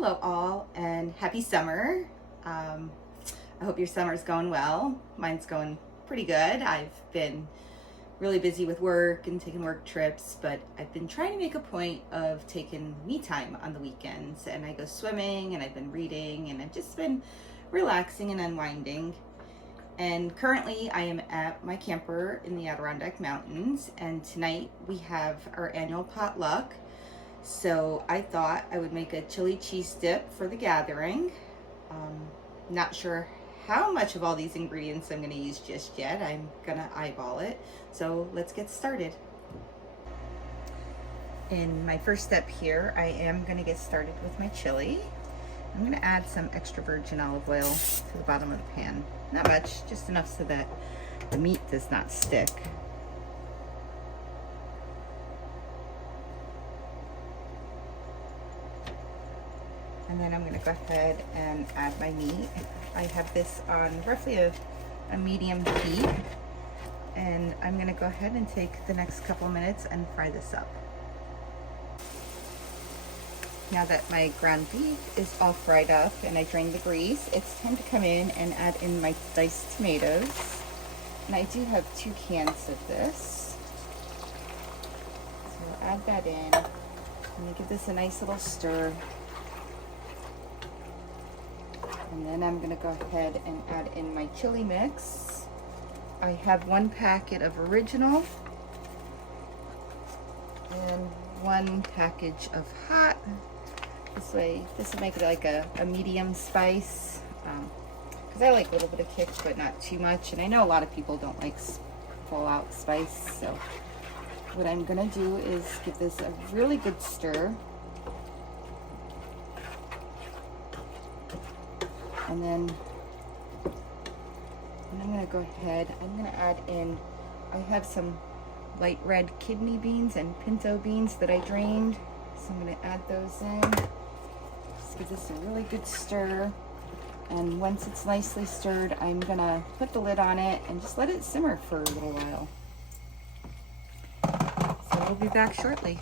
Hello all and happy summer. I hope your summer's going well. Mine's going pretty good. I've been really busy with work and taking work trips, but I've been trying to make a point of taking me time on the weekends, and I go swimming and I've been reading and I've just been relaxing and unwinding. And currently I am at my camper in the Adirondack Mountains, and tonight we have our annual potluck. So I thought I would make a chili cheese dip for the gathering. Not sure how much of all these ingredients I'm going to use just yet. I'm going to eyeball it. So let's get started. In my first step here, I am going to get started with my chili. I'm going to add some extra virgin olive oil to the bottom of the pan. Not much, just enough so that the meat does not stick. And then I'm going to go ahead and add my meat. I have this on roughly a medium heat. And I'm going to go ahead and take the next couple minutes and fry this up. Now that my ground beef is all fried up and I drained the grease, it's time to come in and add in my diced tomatoes. And I do have 2 cans of this. So I'll add that in. I'm going to give this a nice little stir. And then I'm going to go ahead and add in my chili mix. I have 1 packet of original and 1 package of hot. This will make it like a medium spice, because I like a little bit of kick, but not too much. And I know a lot of people don't like full out spice, so what I'm gonna do is give this a really good stir. And then I'm gonna go ahead, I'm gonna add in, I have some light red kidney beans and pinto beans that I drained. So I'm gonna add those in. Just give this a really good stir. And once it's nicely stirred, I'm gonna put the lid on it and just let it simmer for a little while. So we'll be back shortly.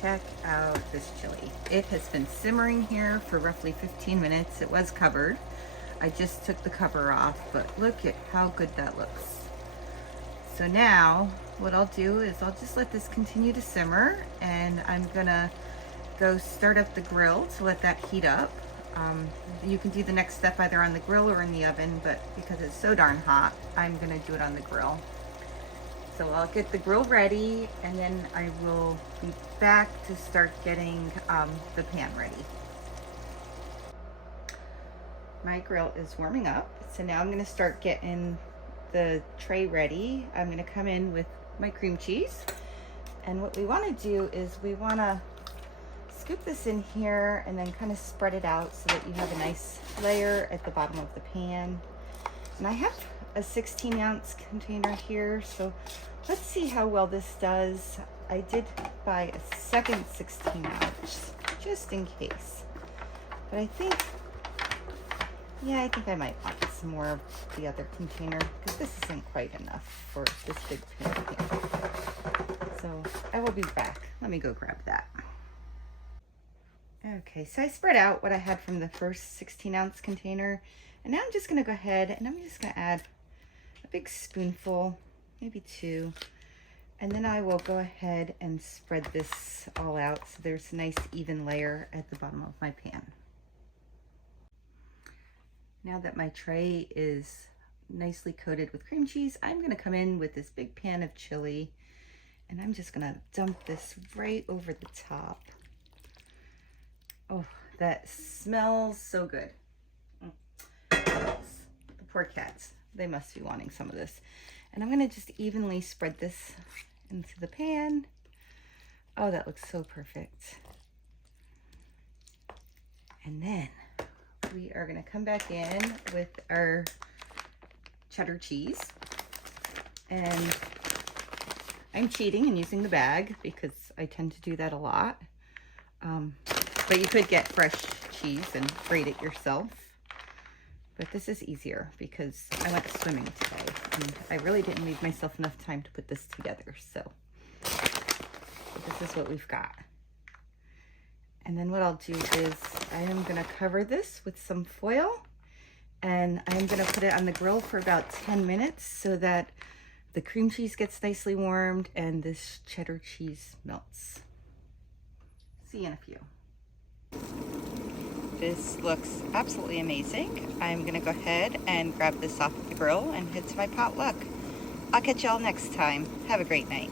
Check out this chili. It has been simmering here for roughly 15 minutes. It was covered. I just took the cover off, but look at how good that looks. So now what I'll do is I'll just let this continue to simmer, and I'm gonna go start up the grill to let that heat up. You can do the next step either on the grill or in the oven, but because it's so darn hot, I'm gonna do it on the grill. So I'll get the grill ready, and then I will be back to start getting the pan ready. My grill is warming up, so now I'm gonna start getting the tray ready. I'm gonna come in with my cream cheese, and what we want to do is we want to scoop this in here and then kind of spread it out so that you have a nice layer at the bottom of the pan. And I have a 16-ounce container here, so let's see how well this does. I did buy a second 16-ounce just in case, but I think I might want some more of the other container because this isn't quite enough for this big pan. So I will be back. Let me go grab that. Okay, so I spread out what I had from the first 16-ounce container, and now I'm just going to go ahead and I'm just going to add a big spoonful, maybe 2, and then I will go ahead and spread this all out so there's a nice even layer at the bottom of my pan. Now that my tray is nicely coated with cream cheese, I'm gonna come in with this big pan of chili, and I'm just gonna dump this right over the top. Oh, that smells so good. The poor cats, they must be wanting some of this. And I'm gonna just evenly spread this into the pan. Oh, that looks so perfect. And then we are going to come back in with our cheddar cheese, and I'm cheating and using the bag because I tend to do that a lot, but you could get fresh cheese and grate it yourself, but this is easier because I went swimming today and I really didn't leave myself enough time to put this together, so this is what we've got. And then what I'll do is I am gonna cover this with some foil, and I'm gonna put it on the grill for about 10 minutes so that the cream cheese gets nicely warmed and this cheddar cheese melts. See you in a few. This looks absolutely amazing. I'm gonna go ahead and grab this off the grill and head to my potluck. I'll catch y'all next time. Have a great night.